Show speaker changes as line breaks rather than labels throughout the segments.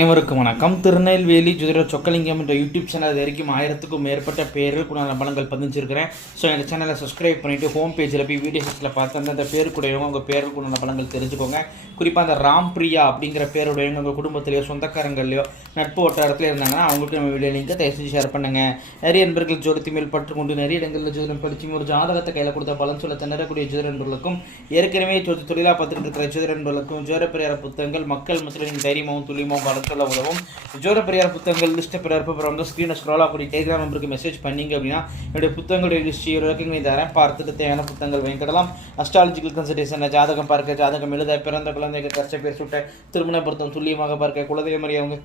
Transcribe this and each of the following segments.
அனைவருக்கும் வணக்கம். திருநெல்வேலி ஜோதிடர் சொக்கலிங்கம் என்ற யூடியூப் சேனல் வரைக்கும் ஆயிரத்துக்கும் மேற்பட்ட பேருக்குண்டான பலங்கள் பதிஞ்சிருக்கிறேன். ஸோ எங்கள் சேனலை சப்ஸ்கிரைப் பண்ணிவிட்டு ஹோம் பேஜில் போய் வீடியோ செக்ஷனில் பார்த்து அந்தந்த பேருக்குடையவங்க உங்கள் பேருக்குண்டான பலங்கள் தெரிஞ்சுக்கோங்க. குறிப்பாக அந்த ராம் பிரியா அப்படிங்கிற பேருடையவங்க உங்கள் குடும்பத்திலையோ சொந்தக்காரங்களையோ நட்பு வட்டாரத்தில் இருந்தாங்கன்னா அவங்களுக்கு நம்ம வீடியோ லிங்கை தயவு செஞ்சு ஷேர் பண்ணுங்கள் நிறைய நண்பர்கள் ஜோதித்து மேல் பற்று கொண்டு நிறைய இடங்களில் ஜோதிடம் படித்து ஒரு ஜாதகத்தை கையில் கொடுத்த பலன் சொல்ல திணறக்கூடிய ஜோதிட நண்பர்களுக்கும் ஏற்கனவே தொழிலாக பார்த்துட்டு இருக்கிற ஜோதிட நண்பர்களுக்கும் ஜோர புத்தகங்கள் மக்கள் மத்தியில் தைரியமாகவும் துல்லியமாகவும் வளர்த்து சொல்ல உதவும். ஜோர பெரியார் புத்தகங்கள் லிஸ்ட்டை பெரியார் அப்புறம் வந்து ஸ்க்ரீனை ஸ்க்ரோல் ஆகக்கூடிய டெலிகிராம் நம்பருக்கு மெசேஜ் பண்ணீங்க அப்படின்னா என்னுடைய புத்தகங்களுடைய லிஸ்ட் விளக்கங்களை தரேன். பார்த்துட்டு தேவையான புத்தகங்கள் வாங்கிக்கலாம் அஸ்ட்ராலஜிக்கல் கன்சல்டேஷன் ஜாதகம் பார்க்க ஜாதகம் எழுத பிறந்த குழந்தைகள் கஷ்ட பேர் சுட்ட திருமண பொருத்தம் துல்லியமாக பார்க்க குலதெய்வ மரியாதை அவங்க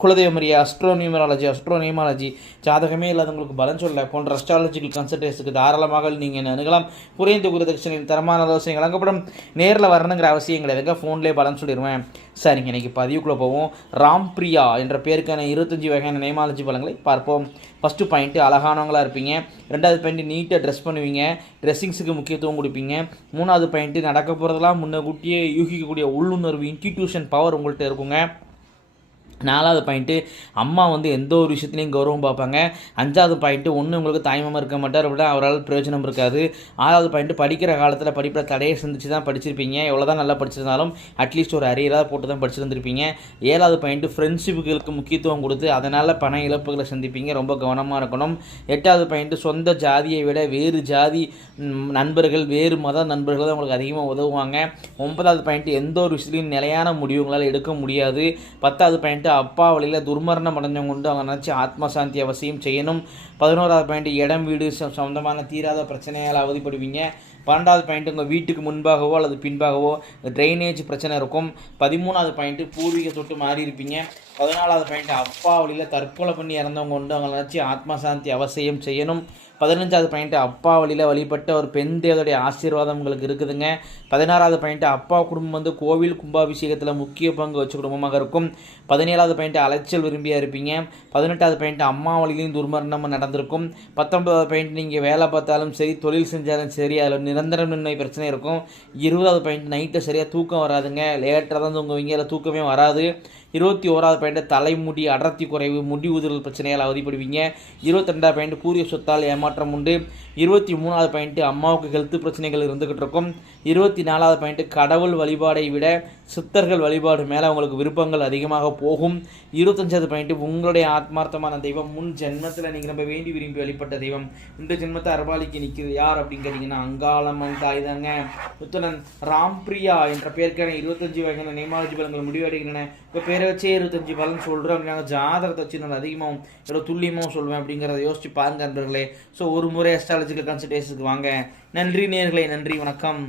குலதெய்வமரிய அஸ்ட்ரோ நியூமராலஜி அஸ்ட்ரோ நியூமாலஜி ஜாதகமே இல்லாதவங்களுக்கு பலன் சொல்ல போன்ற அஸ்ட்ராலஜிக்கல் கன்சல்டேஷனுக்கு தாராளமாக நீங்கள் அணுகலாம். குறைந்த குருதட்சணையில் தரமான ஆலோசனை வழங்கப்படும் நேரில் வரணுங்கிற அவசியம் கிடையாதுங்க ஃபோன்லேயே பலன் சொல்லிடுவேன் சரிங்க இன்னைக்கு பதிவுக்குள்ளே போவோம். ராம் பிரியா என்ற பேருக்கான இருபத்தஞ்சி வகையான நியமாலஜி பலங்களை பார்ப்போம். ஃபஸ்ட்டு பாயிண்ட்டு அழகானவங்களாக இருப்பீங்க. ரெண்டாவது பாயிண்ட்டு நீட்டாக ட்ரெஸ் பண்ணுவீங்க. ட்ரெஸ்ஸிங்ஸுக்கு முக்கியத்துவம் கொடுப்பீங்க. மூணாவது பாயிண்ட்டு நடக்க போகிறதெல்லாம் முன்னக்கூட்டியே யூகிக்கக்கூடிய உள்ளுணர்வு இன்ஸ்டிடியூஷன் பவர் உங்கள்கிட்ட இருக்குங்க. நாலாவது பாயிண்ட்டு அம்மா வந்து எந்த ஒரு விஷயத்துலையும் கௌரவம் பார்ப்பாங்க. அஞ்சாவது பாயிண்ட்டு ஒன்று உங்களுக்கு தாய்மாம இருக்க மாட்டார் விட அவரால் பிரயோஜனம் இருக்காது. ஆறாவது பாயிண்ட்டு படிக்கிற காலத்தில் படிப்பில் தடையை சந்திச்சு தான் படிச்சிருப்பீங்க. எவ்வளோ தான் நல்லா படிச்சிருந்தாலும் அட்லீஸ்ட் ஒரு அரியராக போட்டு தான் படிச்சிருந்துருப்பீங்க. ஏழாவது பாயிண்ட்டு ஃப்ரெண்ட்ஷிப்புகளுக்கு முக்கியத்துவம் கொடுத்து அதனால் பண இழப்புகளை சந்திப்பீங்க. ரொம்ப கவனமாக இருக்கணும். எட்டாவது பாயிண்ட்டு சொந்த ஜாதியை விட வேறு ஜாதி நண்பர்கள் வேறு மத நண்பர்கள் தான் உங்களுக்கு அதிகமாக உதவுவாங்க. ஒன்பதாவது பாயிண்ட்டு எந்த ஒரு விஷயத்துலையும் நிலையான முடிவுங்களால் எடுக்க முடியாது. பத்தாவது பாயிண்ட்டு அப்பா வழியில் துர்மரணம் அடைஞ்சவங்க உண்டு. அவங்க நினச்சி ஆத்மசாந்தி அவசியம் செய்யணும். பதினோராவது பாயிண்ட் இடம் வீடு சொந்தமான தீராத பிரச்சனையால் அவதிப்படுவீங்க. பன்னெண்டாவது பாயிண்ட் உங்கள் வீட்டுக்கு முன்பாகவோ அல்லது பின்பாகவோ ட்ரைனேஜ் பிரச்சனை இருக்கும். பதிமூணாவது பாயிண்ட்டு பூர்வீக தொட்டு மாறி இருப்பீங்க. பதினாலாவது பாயிண்ட் அப்பா வழியில் தற்கொலை பண்ணி இறந்தவங்க உண்டு. அவங்கள நினச்சி ஆத்மா சாந்தி அவசியம் செய்யணும். பதினஞ்சாவது பாயிண்ட்டு அப்பா வழியில் வழிபட்ட ஒரு பெண் தேவதைய ஆசீர்வாதம் உங்களுக்கு இருக்குதுங்க. பதினாறாவது பாயிண்ட்டு அப்பா குடும்பம் வந்து கோவில் கும்பாபிஷேகத்தில் முக்கிய பங்கு வச்ச குடும்பமாக இருக்கும். பதினேழாவது பாயிண்ட்டு அலைச்சல் விரும்பியா இருப்பீங்க. பதினெட்டாவது பாயிண்ட்டு அம்மா வழியிலையும் துர்மரணம் நடந்திருக்கும். பத்தொன்பதாவது பாயிண்ட் நீங்கள் வேலை பார்த்தாலும் சரி தொழில் செஞ்சாலும் சரி அதில் நிரந்தரமின்மை பிரச்சனை இருக்கும். இருபதாவது பாயிண்ட் நைட்டு சரியாக தூக்கம் வராதுங்க. லேட்டாக தான் தூங்குவீங்க. இல்லை தூக்கமே வராது. இருபத்தி ஓராவது பாயிண்ட் தலைமுடி அடர்த்தி குறைவு முடி உதிரல் பிரச்சனையால் அவதிப்படுவீங்க. இருபத்தி ரெண்டாவது பாயிண்ட் பூரிய சொத்தால் ஏமாற்றம் உண்டு. இருபத்தி மூணாவது பாயிண்ட் அம்மாவுக்கு ஹெல்த் பிரச்சனைகள் இருந்துகிட்டு இருக்கும். இருபத்தி நாலாவது பாயிண்ட் கடவுள் வழிபாடை விட சித்தர்கள் வழிபாடு மேலே உங்களுக்கு விருப்பங்கள் அதிகமாக போகும். இருபத்தஞ்சாவது பாயிண்ட் உங்களுடைய ஆத்மார்த்தமான தெய்வம். முன் ஜென்மத்தில் நீங்கள் ரொம்ப வேண்டி விரும்பி வழிபட்ட தெய்வம். இந்த ஜென்மத்தை அரபாலிக்கு நிற்கிறது யார் அப்படின்னு கேட்டிங்கன்னா அங்காளம்மன் தாய் தாங்க புத்தனன் ராம்பிரியா என்ற பெயருக்கான இருபத்தஞ்சு வகையான நேமாலஜி பலங்கள் முடிவடைகின்றன. இப்போ பேரை வச்சே இருபத்தஞ்சு பலன் சொல்கிறோம் அப்படின்னா ஜாதகத்தை வச்சு நான் அதிகமாகவும் எவ்வளோ துல்லியமாக சொல்லுவேன் அப்படிங்கிறத யோசிச்சு பாருங்க நண்பர்களே. ஸோ ஒரு முறை அஸ்ட்ராலஜிக்கல் கன்சல்டேஷனுக்கு வாங்க. நன்றி நேர்களே நன்றி வணக்கம்.